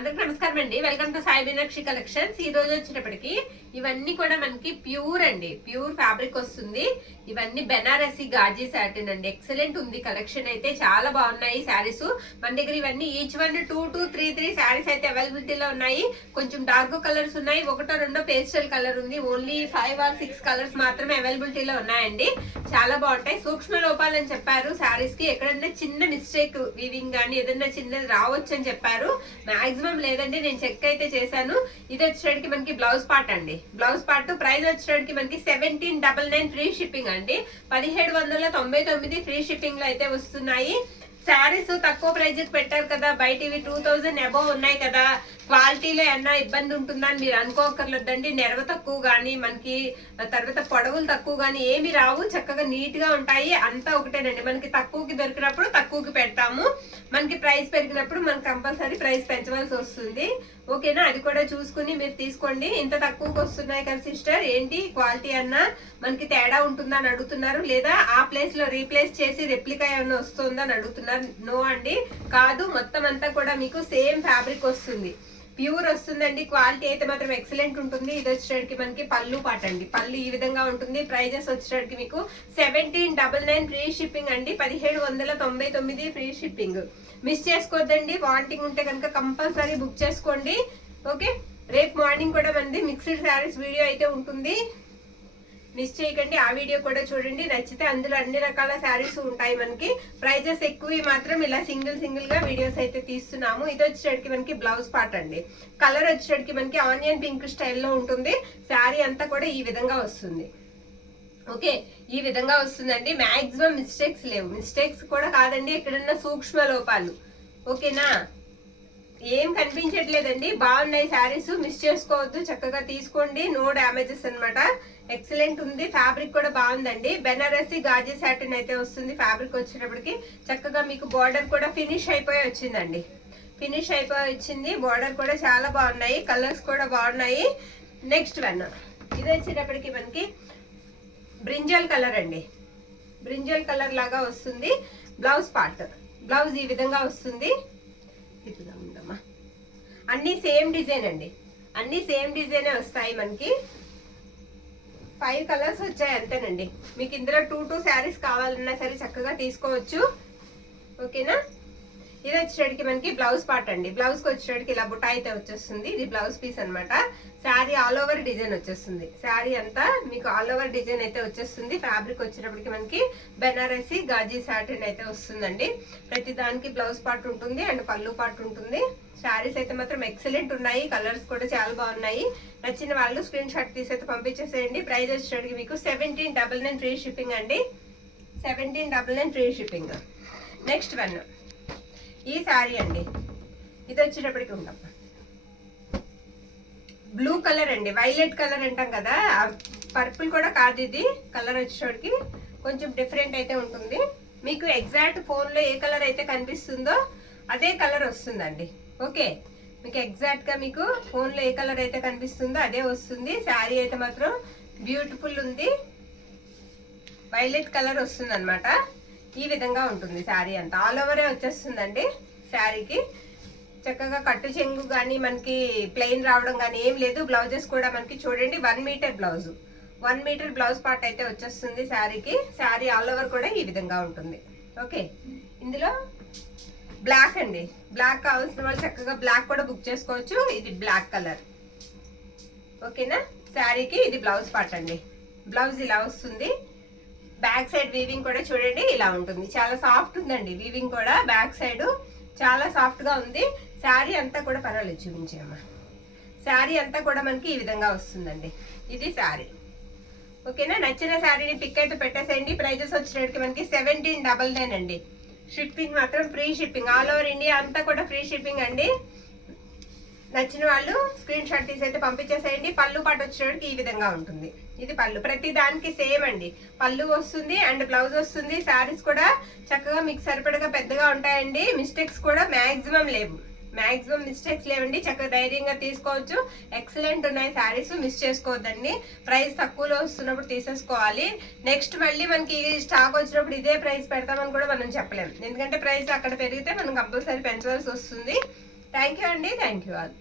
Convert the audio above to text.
అందరికి నమస్కారం అండి. Welcome to Sai Meenakshi collections. ఈ రోజు వచ్చేటప్పటికి ఇవన్నీ కూడా మనకి ప్యూర్ అండి, ప్యూర్ ఫ్యాబ్రిక్ వస్తుంది. ఇవన్నీ బెనారసి గాజీ సాటిన్ అండి. ఎక్సలెంట్ ఉంది కలెక్షన్ అయితే, చాలా బాగున్నాయి శారీస్ మన దగ్గర. ఇవన్నీ ఈచ్ వన్ 2 to 3 శారీస్ అయితే అవైలబిలిటీలో ఉన్నాయి. కొంచెం డార్క్ కలర్స్ ఉన్నాయి, ఒకటో రెండో పేస్టల్ కలర్ ఉంది. ఓన్లీ 5 or 6 కలర్స్ మాత్రమే అవైలబిలిటీలో ఉన్నాయండి. చాలా బాగుంటాయి. సూక్ష్మ లోపాలు అని చెప్పారు శారీస్ కి. ఎక్కడన్నా చిన్న మిస్టేక్ వీవింగ్ కానీ ఏదన్నా చిన్నది రావచ్చు అని చెప్పారు. మాక్సిమం లేదండి, నేను చెక్ అయితే చేశాను. ఇది వచ్చేటికి మనకి బ్లౌజ్ పార్ట్ అండి. బ్లౌజ్ పార్ట్ ప్రైస్ వచ్చేటికి మనకి 1799 ఫ్రీ షిప్పింగ్ అండి. 1799 ఫ్రీ షిప్పింగ్ లో అయితే వస్తున్నాయి. శారీస్ తక్కువ ప్రైజ్ కి పెట్టారు కదా, బయట ఇవి 2000 అబౌవ్ ఉన్నాయి కదా, క్వాలిటీలో ఏమన్నా ఇబ్బంది ఉంటుందా అని మీరు అనుకోకర్లేదండి. నెరవ తక్కువ గానీ మనకి తర్వాత పొడవులు తక్కువ గానీ ఏమి రావు, చక్కగా నీట్ గా ఉంటాయి. అంతా ఒకటేనండి. మనకి తక్కువకి దొరికినప్పుడు తక్కువకి పెడతాము, మనకి ప్రైస్ పెరిగినప్పుడు మనకి కంపల్సరీ ప్రైస్ పెంచవలసి వస్తుంది. ఓకేనా, అది కూడా చూసుకుని మీరు తీసుకోండి. ఇంత తక్కువకి వస్తున్నాయి కదా సిస్టర్, ఏంటి క్వాలిటీ అన్నా మనకి తేడా ఉంటుందా అని అడుగుతున్నారు. లేదా ఆ ప్లేస్ లో రీప్లేస్ చేసి రెప్లికా ఏమన్నా వస్తుందా అని అడుగుతున్నారు. నో అండి, కాదు, మొత్తం అంతా కూడా మీకు సేమ్ ఫ్యాబ్రిక్ వస్తుంది, ప్యూర్ వస్తుందండి. క్వాలిటీ అయితే మాత్రం ఎక్సలెంట్ ఉంటుంది. ఇది వచ్చేటికి మనకి పళ్ళు పాట అండి. పళ్ళు ఈ విధంగా ఉంటుంది. ప్రైజెస్ వచ్చేటికి మీకు 1799 ఫ్రీ షిప్పింగ్ అండి. 1799 ఫ్రీ షిప్పింగ్. మిస్ చేసుకోవద్దండి. వాంటింగ్ ఉంటే కనుక కంపల్సరీ బుక్ చేసుకోండి. ఓకే, రేపు మార్నింగ్ కూడా మనది మిక్స్డ్ శారీస్ వీడియో అయితే ఉంటుంది, మిస్ చేయకండి. ఆ వీడియో కూడా చూడండి. నచ్చితే అందులో అన్ని రకాల శారీస్ ఉంటాయి మనకి. ప్రైజెస్ ఎక్కువ మాత్రం ఇలా సింగిల్ గా వీడియోస్ అయితే తీస్తున్నాము. ఇది వచ్చేటికి మనకి బ్లౌజ్ పార్ట్ అండి. కలర్ వచ్చేటికి మనకి ఆనియన్ పింక్ స్టైల్లో ఉంటుంది. శారీ అంతా కూడా ఈ విధంగా వస్తుంది. ఓకే, ఈ విధంగా వస్తుందండి. మాక్సిమం మిస్టేక్స్ లేవు. మిస్టేక్స్ కూడా కాదండి, ఎక్కడన్నా సూక్ష్మ లోపాలు. ఓకేనా, ఏం కనిపించట్లేదండి. బాగున్నాయి శారీస్, మిస్ చేసుకోవద్దు. చక్కగా తీసుకోండి, నో డ్యామేజెస్ అనమాట. ఎక్సలెంట్ ఉంది. ఫ్యాబ్రిక్ కూడా బాగుందండి. బెనారసి గాజీ సాటిన్ అయితే వస్తుంది. ఫ్యాబ్రిక్ వచ్చేటప్పటికి చక్కగా మీకు బార్డర్ కూడా ఫినిష్ అయిపోయి వచ్చిందండి. ఫినిష్ అయిపోయి వచ్చింది. బార్డర్ కూడా చాలా బాగున్నాయి, కలర్స్ కూడా బాగున్నాయి. నెక్స్ట్ వన్, ఇది వచ్చేటప్పటికి మనకి బ్రింజల్ కలర్ అండి. బ్రింజల్ కలర్ లాగా వస్తుంది. బ్లౌజ్ పార్ట్, బ్లౌజ్ ఈ విధంగా వస్తుంది. ఇట్లా ఉండమ్మా, అన్ని సేమ్ డిజైన్ అండి. అన్ని సేమ్ డిజైనే వస్తాయి మనకి. 5 కలర్స్ వచ్చాయి అంతేనండి. మీకు ఇందులో 2 శారీస్ కావాలన్నా సరే చక్కగా తీసుకోవచ్చు. ఓకేనా, ఇది వచ్చేటికి మనకి బ్లౌజ్ పార్ట్ అండి. బ్లౌజ్ కి వచ్చేటికి ఇలా బుట్ట అయితే వచ్చేస్తుంది. ఇది బ్లౌజ్ పీస్ అనమాట. శారీ ఆల్ ఓవర్ డిజైన్ వచ్చేస్తుంది. శారీ అంతా మీకు ఆల్ ఓవర్ డిజైన్ అయితే వచ్చేస్తుంది. ఫ్యాబ్రిక్ వచ్చేటప్పటికి మనకి బెనారసి గాజీ సాటిన్ అయితే వస్తుందండి. ప్రతి దానికి బ్లౌజ్ పార్ట్ ఉంటుంది అండ్ పళ్ళు పార్ట్ ఉంటుంది. శారీస్ అయితే మాత్రం ఎక్సలెంట్ ఉన్నాయి. కలర్స్ కూడా చాలా బాగున్నాయి. నచ్చిన వాళ్ళు స్క్రీన్ షాట్ తీసి అయితే పంపించేసేయండి. ప్రైస్ వచ్చేటికి మీకు 1799 ఫ్రీ షిప్పింగ్ అండి. 1799 ఫ్రీ షిప్పింగ్. నెక్స్ట్ వన్, ఈ శారీ అండి. ఇది వచ్చేటప్పటికి ఉంటాం బ్లూ కలర్ అండి. వైలెట్ కలర్ అంటాం కదా, పర్పుల్ కూడా కాదు. ఇది కలర్ వచ్చేటప్పటికి కొంచెం డిఫరెంట్ అయితే ఉంటుంది. మీకు ఎగ్జాక్ట్ ఫోన్లో ఏ కలర్ అయితే కనిపిస్తుందో అదే కలర్ వస్తుందండి. ఓకే, మీకు ఎగ్జాక్ట్ గా మీకు ఫోన్లో ఏ కలర్ అయితే కనిపిస్తుందో అదే వస్తుంది. శారీ అయితే మాత్రం బ్యూటిఫుల్ ఉంది. వైలెట్ కలర్ వస్తుంది అనమాట. ఈ విధంగా ఉంటుంది శారీ అంతా. ఆల్ ఓవరే వచ్చేస్తుందండి శారీకి. చక్కగా కట్టు చెంగు కానీ మనకి ప్లెయిన్ రావడం కానీ ఏం లేదు. బ్లౌజెస్ కూడా మనకి చూడండి 1 metre blouse, 1 metre blouse part అయితే వచ్చేస్తుంది శారీకి. శారీ ఆల్ ఓవర్ కూడా ఈ విధంగా ఉంటుంది. ఓకే, ఇందులో బ్లాక్ అండి. బ్లాక్ కావాల్సిన వాళ్ళు చక్కగా బ్లాక్ కూడా బుక్ చేసుకోవచ్చు. ఇది బ్లాక్ కలర్. ఓకేనా, శారీకి ఇది బ్లౌజ్ పార్ట్ అండి. బ్లౌజ్ ఇలా వస్తుంది. బ్యాక్ సైడ్ వీవింగ్ కూడా చూడండి ఇలా ఉంటుంది. చాలా సాఫ్ట్ ఉందండి వీవింగ్ కూడా. బ్యాక్ సైడ్ చాలా సాఫ్ట్ గా ఉంది. శారీ అంతా కూడా పర్వాలేదు, చూపించేమ్మా. శారీ అంతా కూడా మనకి ఈ విధంగా వస్తుందండి. ఇది శారీ. ఓకేనా, నచ్చిన శారీని పిక్ అయితే పెట్టేసేయండి. ప్రైజెస్ వచ్చేటికి మనకి 1799 అండి. షిప్పింగ్ మాత్రం free shipping. All over India అంతా కూడా ఫ్రీ షిప్పింగ్ అండి. నచ్చిన వాళ్ళు స్క్రీన్ షాట్ తీసి అయితే పంపించేసేయండి. పళ్ళు పాటు వచ్చేటికి ఈ విధంగా ఉంటుంది. ఇది పళ్ళు. ప్రతి దానికి సేమ్ అండి. పళ్ళు వస్తుంది అండ్ బ్లౌజ్ వస్తుంది. శారీస్ కూడా చక్కగా మీకు సరిపడగా పెద్దగా ఉంటాయండి. మిస్టేక్స్ కూడా మాక్సిమం లేవు. మాక్సిమం మిస్టేక్స్ లేవండి. చక్కగా ధైర్యంగా తీసుకోవచ్చు. ఎక్సలెంట్ ఉన్నాయి శారీస్, మిస్ చేసుకోవద్దండి. ప్రైస్ తక్కువలో వస్తున్నప్పుడు తీసేసుకోవాలి. నెక్స్ట్ మళ్ళీ మనకి స్టాక్ వచ్చినప్పుడు ఇదే ప్రైస్ పెడతామని కూడా మనం చెప్పలేము. ఎందుకంటే ప్రైస్ అక్కడ పెరిగితే మనం కంపల్సరీ పెంచవలసి వస్తుంది. థ్యాంక్ యూ అండి, థ్యాంక్ యూ ఆల్.